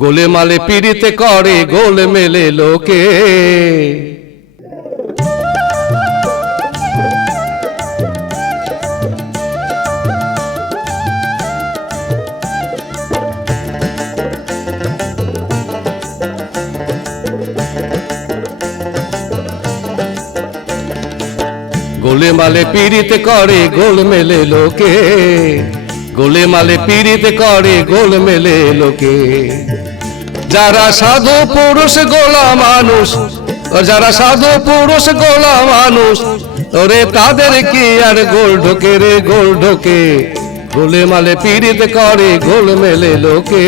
গোলেমালে পীড়িতে করে গোল মেলে লোকে। গোলেমালে পীড়িতে করে গোল মেলে লোকে, গোলেমালে পীড়িতে করে গোল মেলে লোকে। যারা সাধু পুরুষ গোলা মানুষ, যারা সাধু পুরুষ গোলা মানুষ, ওরে তাদের কি আর গোল ঢোকে রে গোল ঢোকে। গোলেমালে পীড়িতে করে গোল মেলে লোকে,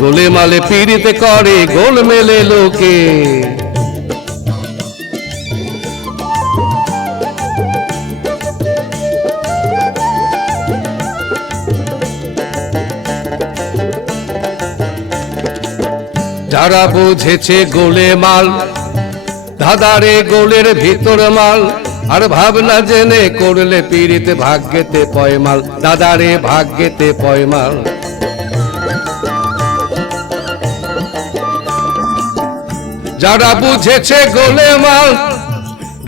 গোলেমালে পীড়িতে করে গোল মেলে লোকে। যারা বুঝেছে গোলে মাল, দাদারে গোলের ভিতর মাল, আর ভাবনা জেনে করলে পীড়িতে ভাগ্যেতে পয়মাল, দাদারে ভাগ্যেতে পয়মাল। যারা বুঝেছে গোলে মাল,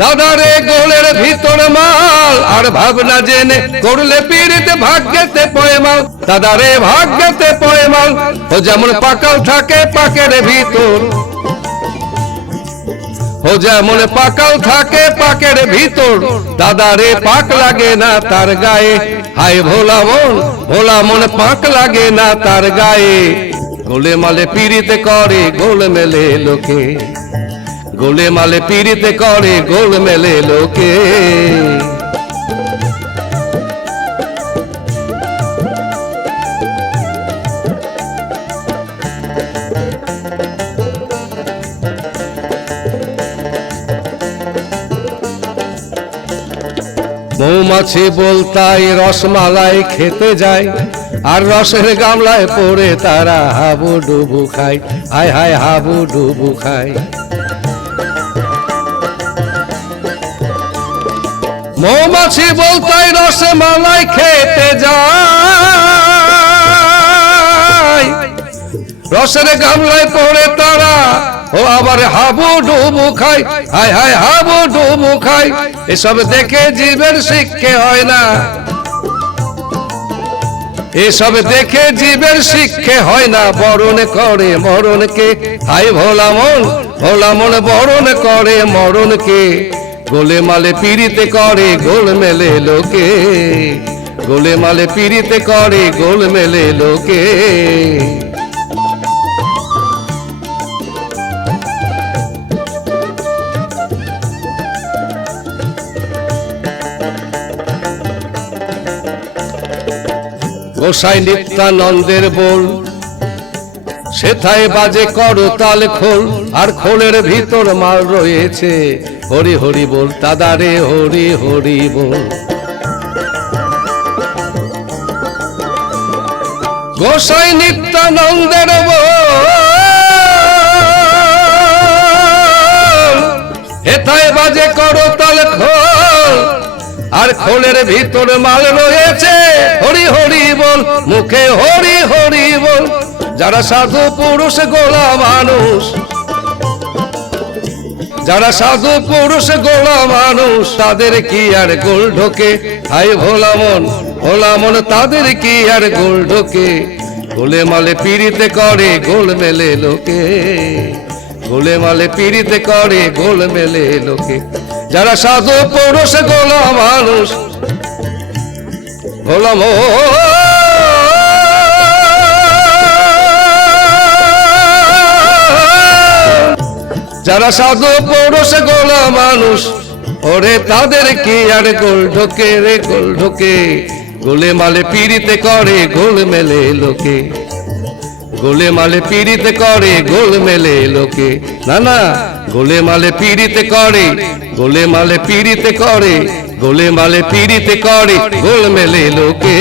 দাদারে গোলের ভিতর মাল, আর ভাবনা জেনে করলে পীড়িতে ভাগ্যেতে পয়মাল, দাদারে ভাগ্যেতে পয়মাল। ও যেমন পাকাল থাকে পাকের ভিতর, ও যেমন পাকাল থাকে পাকের ভিতর, দাদারে পাক লাগে না তার গায়ে। হায় ভোলা মন, ভোলা মন পাক লাগে না তার গায়ে। গোলেমালে পীড়িতে করে গোল মেলে লোকে, গোলেমালে পীড়িতে করে গোল মেলে লোকে। মৌমাছি বলতাই রসমালাই খেতে যায়, আর রসের গামলায় পড়ে তারা হাবু ডুবু খায়। হায় হায় হাবু ডুবু খায়। মৌমাছি বলতাই রসমালাই খেতে যায়, রসের গামলায় পড়ে তারা ও আবার হাবু ডুবু খায়। হায় হায় হাবু ডুবু খায়। এসব দেখে জীবের শিক্ষে হয় না, এসব দেখে জীবের শিক্ষে হয় না, বরণ করে মরণকে। হায় ভোলা মন, ভোলা মন বরণ করে মরণকে। গোলেমালে পীড়িতে করে গোল মেলে লোকে, গোলেমালে পীড়িতে করে গোল মেলে লোকে। গোসাই নিত্যানন্দের বল, সেথায় বাজে করতাল খোল, আর খোলের ভিতর মাল রয়েছে। হরি হরি বল, দাদারে হরি হরি বল। গোসাই নিত্যানন্দের বল, হেথায় বাজে করতাল খোল, আর খোলের ভিতর মাল রয়েছে। হরি হরি বল, মুখে হরি হরি বল। যারা সাধু পুরুষ গোলা মানুষ, যারা সাধু পুরুষ গোলা মানুষ, তাদের কি আর গোল ঢোকে। হায় ভোলা মন, ভোলা মন তাদের কি আর গোল ঢোকে। গোলেমালে পীড়িতে করে গোল মেলে লোকে, গোলেমালে পীড়িতে করে গোল মেলে লোকে। যারা সাধু পুরুষ গোলা মানুষ, ভোলা মন, যারা সাধু পুরুষ গোলা মানুষ, ওরে তাদের কি আর গোল ঢোকে রে গোল ঢোকে। গোলেমালে পীড়িতে করে গোল মেলে লোকে, গোলেমালে পীড়িতে করে গোল মেলে লোকে। না না, গোলেমালে পীড়িতে করে, গোলেমালে পীড়িতে করে, গোলেমালে পীড়িতে করে গোল মেলে লোকে।